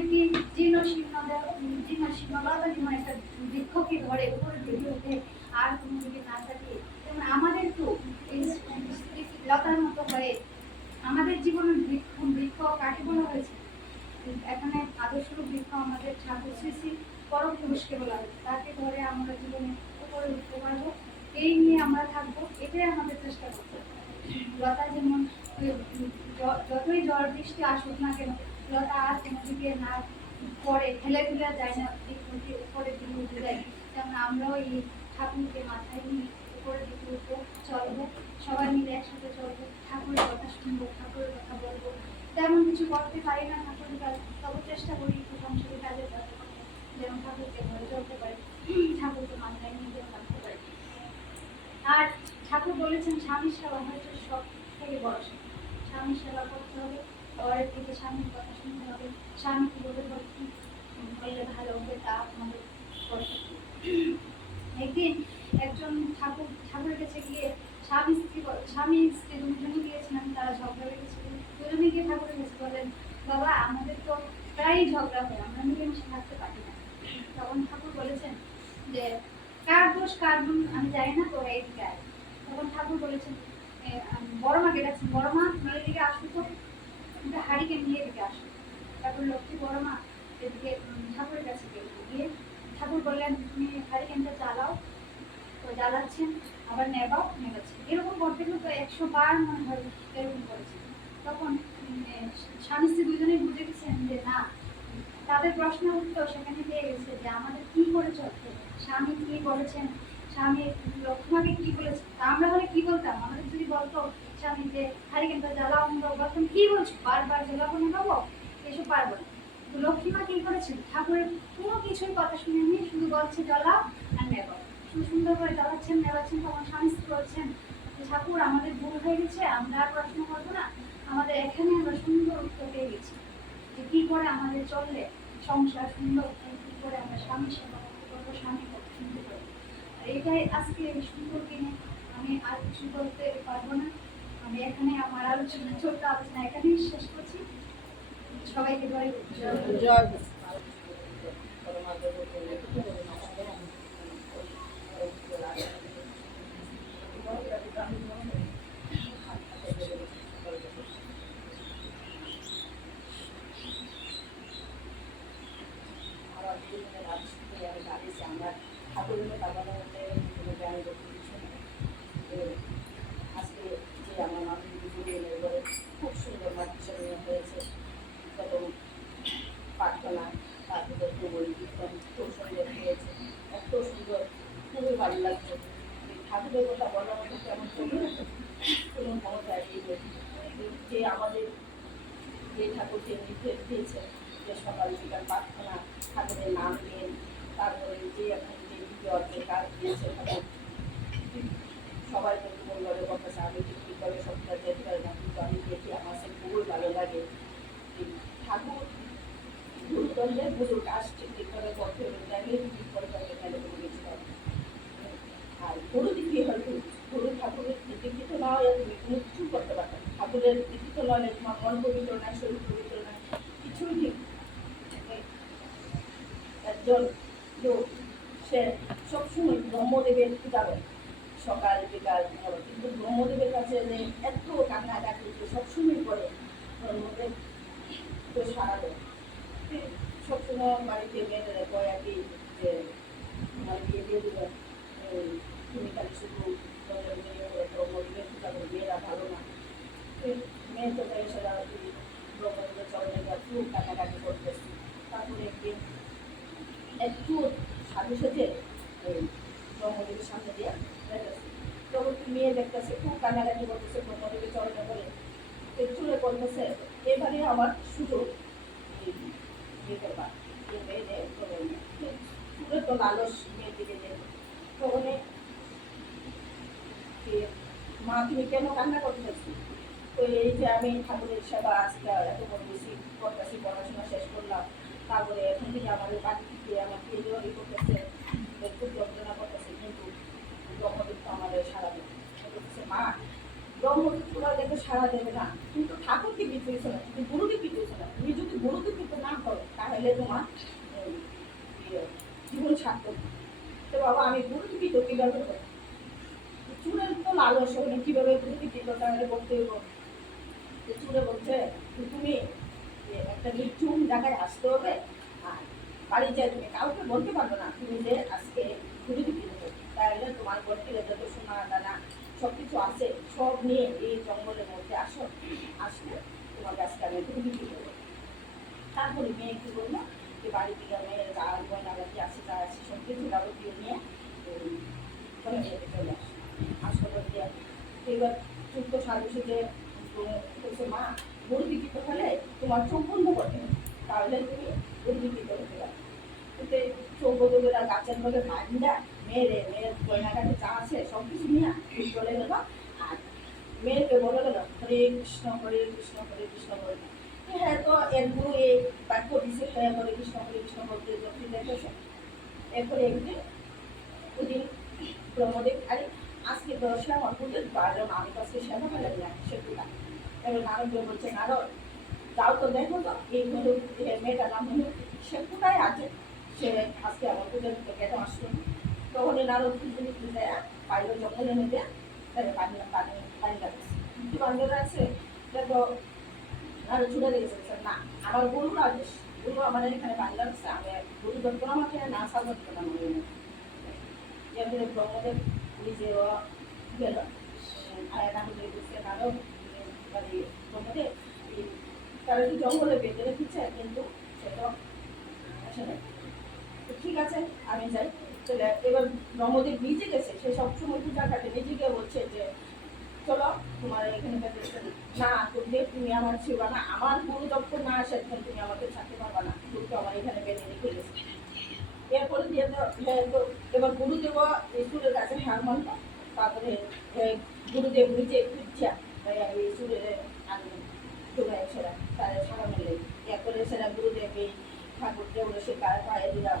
একটি জীর্ণ শীর্ণ জীর্ণ শীর্ণ লতা যেমন একটা বৃক্ষকে ধরে উপরে দিকে ওঠে আর কোনো দিকে না থাকে তেমন আমাদের তো লতার মতো হয়ে আমাদের জীবনের বৃক্ষ বৃক্ষ কাকে বলা হয়েছে। এখানে আদর্শরূপ বৃক্ষ আমাদের ঠাকুর শ্রী শ্রী পরম পুরুষকে বলা হয়েছে তাকে ধরে আমরা জীবনে উপরে উঠতে পারব। এই নিয়ে আমরা থাকব। এটাই আমাদের চেষ্টা করতে লতা যেমন, যতই ঝড় বৃষ্টি আসুক না কেন লতা আর দিকে না পরে ফেলে ফেলে যায় না উপরের দিকে উঠে যায়। যেমন আমরাও এই ঠাকুরকে মাথায় নিয়ে উপরের দিকে উঠবো, চলবো, সবাই মিলে একসাথে চলবো, ঠাকুরের কথা শুনব, ঠাকুরের কথা বলব। তেমন কিছু করতে পারি না ঠাকুরের কাজ, তবে চেষ্টা করি একটু সংসারের কাজের কথা যেমন ঠাকুরকে ঘরে চলতে পারি, ঠাকুরকে মাথায় নিয়ে যেতে থাকতে পারি। আর ঠাকুর বলেছেন, স্বামীর সেবা হচ্ছে সব থেকে বড় সেবা। স্বামীর সেবা করতে হবে ঘরের থেকে স্বামীর কথা শুনতে হবে। স্বামী কি বলে বলে কি? বললে ভালো হবে, তা আমাদের একদিন একজন ঠাকুর, ঠাকুরের কাছে গিয়ে স্বামী স্ত্রী স্বামী স্ত্রী দুজনে গিয়েছিলেন তারা ঝগড়া লেগেছিলেন দুজনে গিয়ে ঠাকুরের কাছে বলেন বাবা, আমাদের তো প্রায়ই ঝগড়া হয়, আমরা মিলেমিশে থাকতে পারি না। তখন ঠাকুর বলেছেন যে, কার দোষ, কার আমি জানি না, তোরা এদিকে আয়। তখন ঠাকুর বলেছেন বড় মাকে ডাকছেন বড় মা তোমার এদিকে আসো তো। তুমি হাড়িকে নিয়ে এদিকে আসো তারপর লক্ষ্মী বড় মা এদিকে ঠাকুরের কাছে গিয়ে ঠাকুর বললেন, তুমি হারিকেনটা জ্বালাও। তো জ্বালাচ্ছেন, আবার নেবাও নেবাচ্ছেন। এরকম করতে কিন্তু একশো বার মনে হয় এরকম করেছে। তখন স্বামী স্ত্রী দুজনেই বুঝে গেছেন যে না, তাদের প্রশ্নের উত্তর সেখানে পেয়ে গেছে যে আমাদের কি করে চলতে স্বামী কি বলেছেন? স্বামী লক্ষ্মণকে কি বলেছেন? তা আমরা হলে কি বলতাম? আমাদের যদি বলতো স্বামী যে হারিকেনটা জ্বালাও আমরা বলতাম কি বলছো? বারবার জ্বালাবো নেবাবো এসব পারব না। তো লক্ষ্মীমা কি করেছেন? ঠাকুরের কোনো কিছুই কথা শুনেননি, শুধু বলছে, জ্বালাও আর নেবাও। শুধু সুন্দর করে জ্বালাচ্ছেন, নেবাচ্ছেন, তখন স্বামী স্ত্রী বলছেন, ঠাকুর, আমাদের ভুল হয়ে গেছে, আমরা আর প্রশ্ন করব না। আমাদের এখানে আমরা সুন্দর উত্তর পেয়ে গেছি যে কি করে আমাদের চললে সংসার সুন্দর কি করে আমরা স্বামী সেবা করতে পারব, স্বামী শুনতে পারব। এটাই আজকে সুন্দর দিনে আমি আর কিছু বলতে পারব না। আমি এখানে আমার আলোচনা ছোট্ট আলোচনা এখানেই শেষ করছি সবাইকে জয় গুরু। জয় আমার জীবনের আজকে আমি দাঁড়িয়েছি আমার ঠাকুরের কামনা হতে কোনো জ্ঞান করতে কিছু নেই তো আজকে যে আমার মামি দুপুরে এনে করে খুব সুন্দর মাতৃসঙ্গে হয়েছে তখন প্রার্থনা তারপরে প্রবল কীর্তন খুব সুন্দর হয়েছে এত সুন্দর খুবই ভালো লাগছে এই ঠাকুরের কথা বলার মতো কেমন কোনো কোনো ক্ষমতা এই যে আমাদের যে ঠাকুরকে নির্দেশ দিয়েছে যে সকাল বিকাল প্রার্থনা ঠাকুরের নাম নিয়ে তারপরে যে এখন যে বিজয়ের কাজ দিয়েছে ঠাকুর সবাই কিন্তু পরিবারের কথা আমি ঠিক ঠিকভাবে সবটা যেতে পারি না কিন্তু আমি দেখি, আমার সে খুবই ভালো লাগে ঠাকুর ভুল করলে ভুল কাজ ঠিক ঠিকভাবে করতে হবে ঠিক করে করতে গেলে হবে না। আর গরু দিকে হয়তো গরু ঠাকুরের দীক্ষিত না হলে তুমি কোনো কিছু করতে পারবে না। ঠাকুরের না হলে তোমার মন পবিত্র না শরীর পবিত্র না কিছুই ঠিক একজন লোক, সে সবসময় ব্রহ্মদেবের পূজা করে, সকাল, বিকাল করে কিন্তু ব্রহ্মদেবের কাছে যে এত কান্নাকাটি যে সবসময় করে, ব্রহ্মদেব তো সারা দেয়। সবসময় বাড়িতে মেয়েদের কয় আর যে আমার বিয়ে দিয়ে দেবেন তুমি খালি শুধু ব্রহ্মদেবের পূজা করে, মেয়েরা ভালো না। এই মেয়ে তো তাই সেটা আর কি ব্রহ্মদেবের চরণে গিয়ে খুব কান্নাকাটি করতেছি তারপরে একদিন একটু সাথে সাথে ব্রহ্মদেবের সামনে দিয়ে দেখতেছি তখন মেয়ে দেখতেছে খুব কান্নাকাটি করতেছে ব্রহ্মদেবের চরণে করে একটু করতেছে এবারে আমার সুযোগ ইয়ে করবা মেয়েদের তো লালস মেয়ের দিকে যে তখন মা তুমি কেন কান্না করতেছি তো এই যে আমি ঠাকুরের সেবা আজকে এত বড় বেশি করতেছি, পড়াশোনা শেষ করলাম, তারপরে এখন থেকে আমাদের বাড়ি থেকে আমার ডেলিভারি করতেছে খুব যন্ত্রণা করতেছে, কিন্তু ব্রহ্মদূত আমাদের সারা দেবে মা, ব্রহ্মদূত তোরা দেখে সারা দেবে না কিন্তু ঠাকুরকে পিছিয়েছে না কিন্তু গুরুকে পিছিয়েছে না তুমি যদি গুরুকে পিছু না করো তাহলে তাহলে তোমার উম, ইয়ে, জীবন সার্থক তো বাবা আমি গুরু দিত কীভাবে করব? চুরের তো লালস হলে কীভাবে গুরু দিত তাহলে করতে হইব তো চুরে বলছে যে তুমি যে একটা নির্জুম জায়গায় আসতে হবে আর বাড়ি যায় তুমি কাউকে বলতে পারবে না তুমি যে আজকে ঘুরে দিতে দেবে ঘর যত সোনা দানা সব কিছু আছে সব নিয়ে এই জঙ্গলের মধ্যে আসো আসলে তোমার কাছকে আমি ঘুরে দিতে দেবো তারপরে মেয়ে কি করল যে বাড়ি থেকে মেয়ের যা গয়নাগাটি আছে যা আছে সব কিছু যাবতীয় নিয়ে চলে আসে আসলে দিয়ে এবার চুক্ত সার্ভিসে বলছে মা গরু বিক্রি হলে তোমার চোখ বন্ধ করতে হবে। তাহলে তুমি গরু বিক্রি করতে পারবে চোখ বন্ধ করে গাছের মধ্যে বান্ধা মেয়েরে মেয়ের গয়নাঘাটে যা আছে সব কিছু নিয়ে চলে গেল আর মেয়েকে বলে গেল হরে কৃষ্ণ হরে কৃষ্ণ হরে কৃষ্ণ, হরে হ্যাঁ তো এর গুরু এই বাক্য দিছে হ্যাঁ হরে কৃষ্ণ হরে কৃষ্ণ বলতে যখন দেখেছে? এরপরে একদিন ওদিন আরে আজকে তো শ্যামল পুজোর বারো তো আজকে শ্যামা ফেলে দিলাম সেটুকা এবার বলছে নারদ, যাও তো দেখো তো, এই মেয়েটার নাম হলো, সে আছে? সে আজকে আমার পুজোর কেন আসলো? তখন এই নারদ পুজো দিতে পাইলো জঙ্গলে নেবে তাহলে পানি পানি পানি লাগছে। কি বান্ধব আছে, দেখো, নারদ ছুটে দিয়েছে না, আমার গরুর আদেশ গরু আমার এখানে পানি লাগছে, আমি গরু যখন আমাকে, না সাবধান করলাম এরপরে ব্রহ্মদেব নিজেও গেল। আয়না হলে বুঝতে নারো বাড়ি ব্রহ্মদেব তারা একটু জঙ্গলে বেঁধে রেখেছে? কিন্তু সেটা আসে ঠিক আছে, আমি যাই। চলে এবার ব্রহ্মদেব নিজে গেছে, সে সবসময় পূজা কাটে নিজে গিয়ে বলছে যে, চলো, তোমার এখানে না তুমি তুমি আমার ছিল না। আমার গুরু যখন না আসে তখন তুমি আমাকে ছাড়তে পারবা না। গুরুকে আমার এখানে বেঁধে রেখে গেছে। এরপরে দিয়ে এবার গুরুদেব স্কুলের কাছে হার মানল। তারপরে গুরুদেব নিজে ইচ্ছা এই স্কুলের আনলেন চলে সেরা তারা সারা মিলে। এরপরে সেরা গুরুদেব এই ঠাকুর দেবঋষি তার পায়ে দিলাম।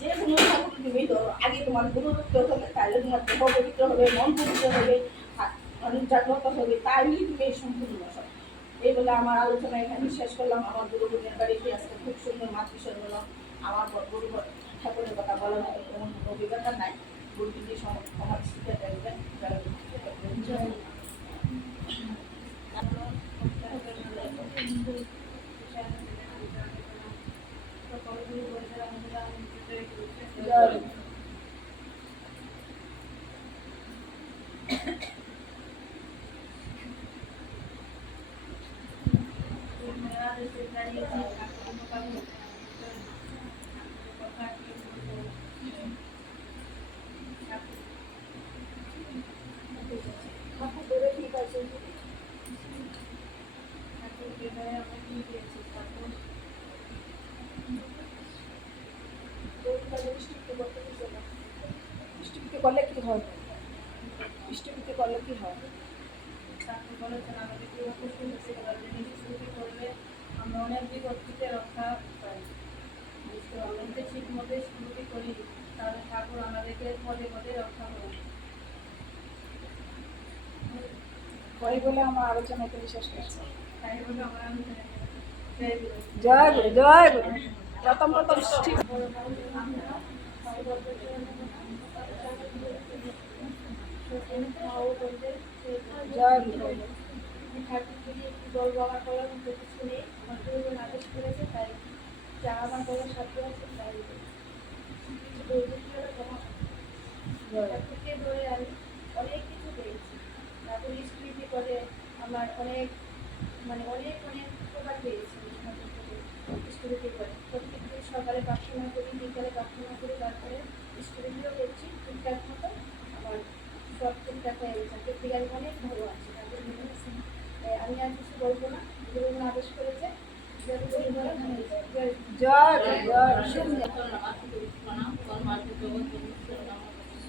যে কোনো ঠাকুর তুমি ধরো আগে তোমার গুরু হবে তাহলে তোমার দেহ পবিত্র হবে মন পবিত্র হবে মানুষ জাগ্রত হবে তাইলেই তুমি সম্পূর্ণ সব এই বলে আমার আলোচনা এখানে শেষ করলাম। আমার গুরু বোনের বাড়িতে আজকে খুব সুন্দর মাছ বিষয় হলো। আমার গুরু ঠাকুরের কথা বলার মতো তেমন কোনো অভিজ্ঞতা নাই। গুরু যদি সমাজ শিখে দেখবেন জয়। ঠাকুর ঠিক আছে বৃষ্টিপিতে করলে কি হয় বৃষ্টিপিতে করলে কি হয় ঠাকুর বলেছেন আমাদের কীভাবে শুনতে পারবে নিজে শ্রুতি করলে আমরা অনেক বিপদ থেকে রক্ষা পাই বুঝতে পারলাম যে ঠিক মতো শ্রুতি করি তাহলে ঠাকুর আমাদেরকে পরে বলে আমার আলোচনা এখানে শেষ করছি। তাই জয় গুরু। জয় গুরু প্রথম প্রথম ঠিক জয় গুরু। জল বাবা করার গুরুজন আদেশ করেছে তাই যা আমার করার সাধ্য আছে তাই ঠাকুরকে ধরে আমি অনেক কিছু পেয়েছি ঠাকুর স্মৃতি করে আমার অনেক মানে অনেক অনেক উপকার পেয়েছি থেকে স্মৃতি করে প্রত্যেকদিন সকালে প্রার্থনা করি বিকালে প্রার্থনা করি তারপরে স্মৃতিও করছি ঠিকঠাক মতো আমার সব ঠিকঠাক হয়ে গেছে আগের অনেক ভালো আছি মেনে নিয়েছি। আমি আর কিছু বলব না গুরুজন আদেশ করেছে জয় জয়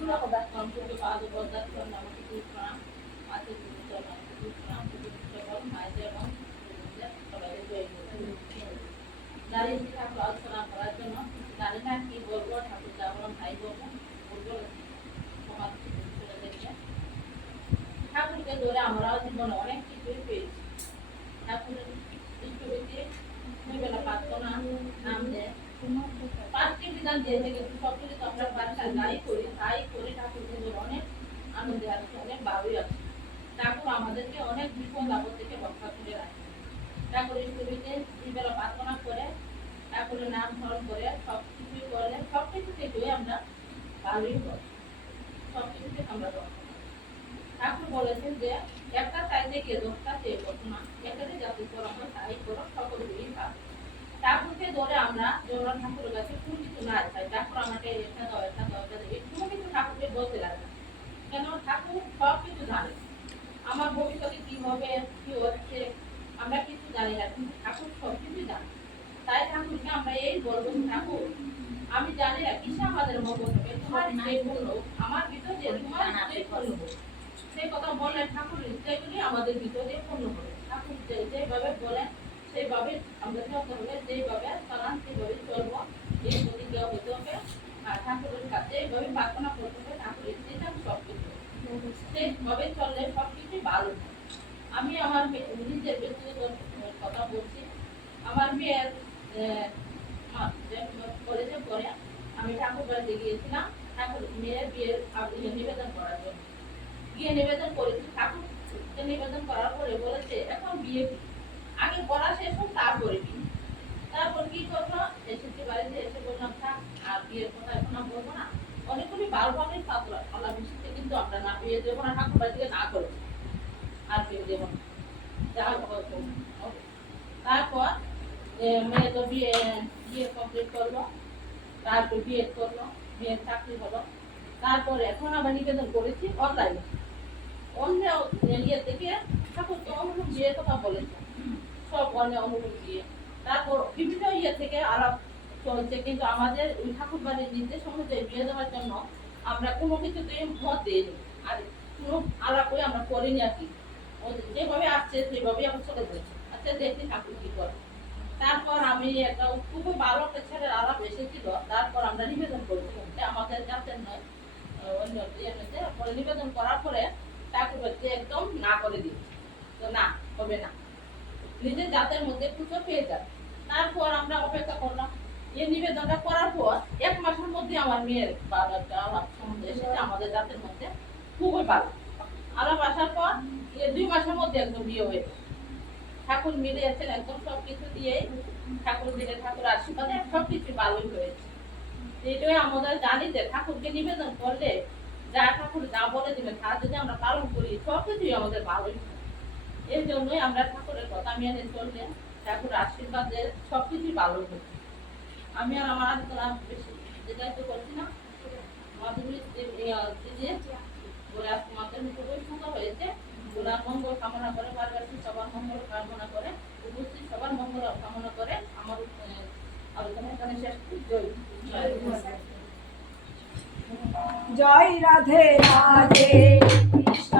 Sula ko ba? Ang puto pa ako ba? ঠাকুরের নাম স্মরণ করে সব কিছুই করলে সব কিছু থেকেই আমরা ভালোই করি। সব কিছু থেকে আমরা ঠাকুর বলেছেন যে, একটা চাইতে গিয়ে দশটা চেয়ে করো না। এটাতে যাতে করো আমরা তাই করো সকলগুলি পাবে ঠাকুরকে ধরে আমরা জগন্নাথ ঠাকুরের কাছে কোনো কিছু না চাই। ঠাকুর আমাকে এটা দাও এটা দাও কোনো কিছু ঠাকুরকে বলতে লাগে কেন? ঠাকুর সব কিছু জানে। আমার ভবিষ্যতে কি হবে, কি হচ্ছে, আমরা কিছু জানি না, কিন্তু ঠাকুর সব কিছু জানে। তাই ঠাকুরকে আমরা এই বলব ঠাকুর আমি জানি না, কিসে আমাদের মঙ্গল হবে? তোমার ইচ্ছাই পূর্ণ। আমার ভিতরে তোমার ইচ্ছাই পূর্ণ সেই কথা বললেন ঠাকুর ইচ্ছাগুলি আমাদের ভিতরে পূর্ণ হবে। ঠাকুর যে- যেভাবে বলেন সেইভাবে আমরা চলতে হবে যেভাবে চালান সেইভাবে চলবো, এই প্রতিজ্ঞা হতে হবে। আর ঠাকুরের কাছে এইভাবে প্রার্থনা করতে হবে, ঠাকুরের ইচ্ছেটা সব কিছু সেইভাবে চললে সব কিছুই ভালো আমি আমার নিজের ব্যক্তিগত কথা বলছি। আমার মেয়ের যে আমি ঠাকুর বাড়িতে গিয়েছিলাম, ঠাকুর, মেয়ের বিয়ের নিবেদন করার জন্য। গিয়ে নিবেদন করেছি ঠাকুরকে নিবেদন করার পরে বলেছে, এখন বিয়ে আগে পড়া শেষ হোক, তারপরে বিয়ে তারপর কি করব এসেছি বাড়িতে, এসে বললাম, থাক, আর বিয়ের কথা এখন আর বলব না। অনেকগুলি বারো ভাগের পাতলা আল্লাহ বিশেষকে কিন্তু আমরা না বিয়ে দেবো না ঠাকুর বাড়ি না করব আর বিয়ে দেবো না। যা। তারপর মেয়ে তো বিয়ে বিয়ে কমপ্লিট করল, তারপর বিয়ে করল, বিয়ে চাকরি হলো। তারপরে এখন আবার নিবেদন করেছি অনলাইনে অন্য ইয়ে থেকে ঠাকুর তো অনুরূপ বিয়ের কথা বলেছে। সব অন্য অনুরূপ বিয়ে। তারপর বিভিন্ন ইয়ে থেকে আলাপ চলছে, কিন্তু আমাদের ওই ঠাকুর বাড়ির নির্দেশ অনুযায়ী বিয়ে দেওয়ার জন্য আমরা কোনো কিছুতেই মত দিইনি। আর কোনো আলাপই আমরা করিনি আর কি। যেভাবে আসছে সেভাবেই আমরা চলে যাচ্ছি। আচ্ছা দেখি ঠাকুর কি করে। তারপর আমি একটা খুবই ভালো একটা ছেলের আলাপ এসেছিল। তারপর আমরা নিবেদন করেছিলাম যে আমাদের জাতের নয় অন্য পরে নিবেদন করার পরে ঠাকুর একদম না করে দিয়েছে তো না, হবে না। নিজের জাতের মধ্যে পুজো পেয়ে যায় তারপর আমরা অপেক্ষা করলাম। এই নিবেদনটা করার পর এক মাসের মধ্যে আমার মেয়ের আলাপ সম্বন্ধে এসেছে, আমাদের জাতের মধ্যে খুবই ভালো। আলাপ আসার পর দুই মাসের মধ্যে একদম বিয়ে হয়ে ঠাকুর মিলিয়েছেন একদম সব দিয়ে ঠাকুর দিলে ঠাকুর আশীর্বাদে সব কিছু ভালোই হয়েছে এটাই আমাদের জানি যে ঠাকুরকে নিবেদন করলে যা ঠাকুর যা বলে দিবেন তা যদি আমরা পালন করি সব কিছুই আমাদের ভালোই এই জন্যই আমরা ঠাকুরের কথা মেনে চললে ঠাকুর আশীর্বাদে সব কিছুই ভালো হয় আমি আর আমার আত্মরা বেশি যেটাই তো করছি না, মাধুরী দিদি বলে আজকে মাত্র খুবই সুন্দর হয়েছে গোলার মঙ্গল কামনা করে পারিবারিক সবার মঙ্গল কামনা করে, উপস্থিত সবার মঙ্গল কামনা করে আমার আলোচনা এখানে শেষ জয়। জয় রাধে রাধে, কৃষ্ণ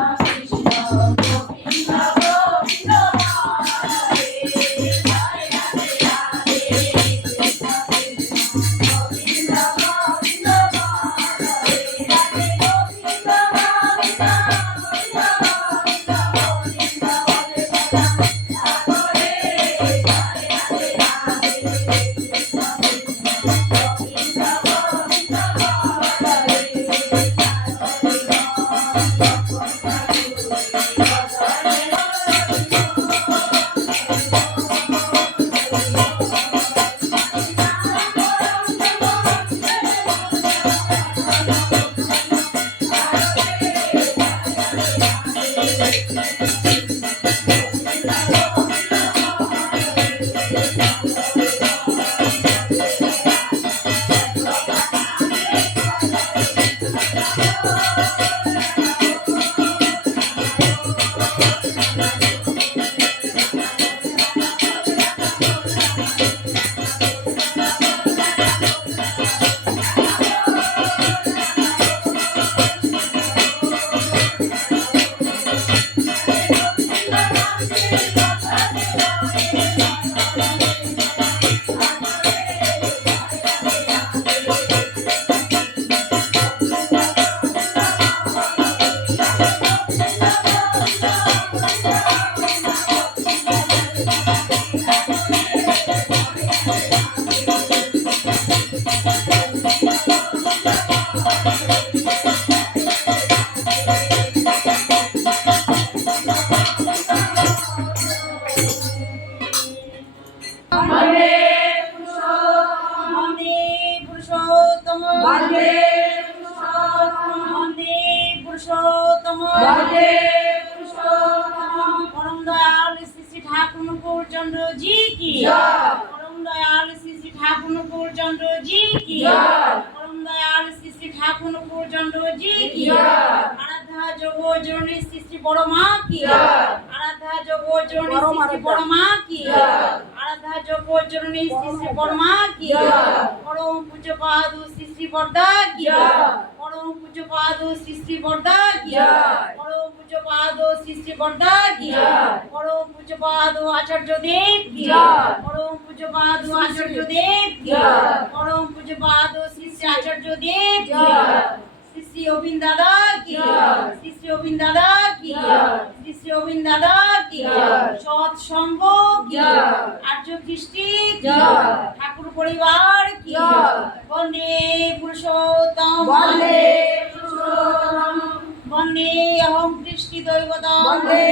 মুকুর চন্দ্র জি কি আরাধ্যা যোগ জননী শ্রী শ্রী বড় মা কি আরাধ্যা যোগ জননী শ্রী শ্রী বড় মা কি আরাধ্যা যোগ জননী শ্রী শ্রী বড় মা কি পরম পূজ্য পাদু শ্রী শ্রী বর্দা কি পরম পূজ্য পাদু শ্রী শ্রী বর্দা কি পরম পূজ্য পাদু শ্রী শ্রী বর্দা কি পরম পূজ্য পাদু আচার্য দেব কি পরম পূজ্য পাদু আচার্য দেব কি পরম পূজ্য পাদু শ্রী শ্রী আচার্য দেব কি শ্রী শ্রী অবিন দাদা কি শ্রী শ্রী অবিন দাদা কি শ্রী শ্রী অবিন দাদা কি সৎ সঙ্গ কি আর্য কৃষ্টি ঠাকুর পরিবার কি বন্দে পুরুষোত্তম। বন্দে পুরুষোত্তম। বন্দে অহং কৃষ্টি দৈবতম। বন্দে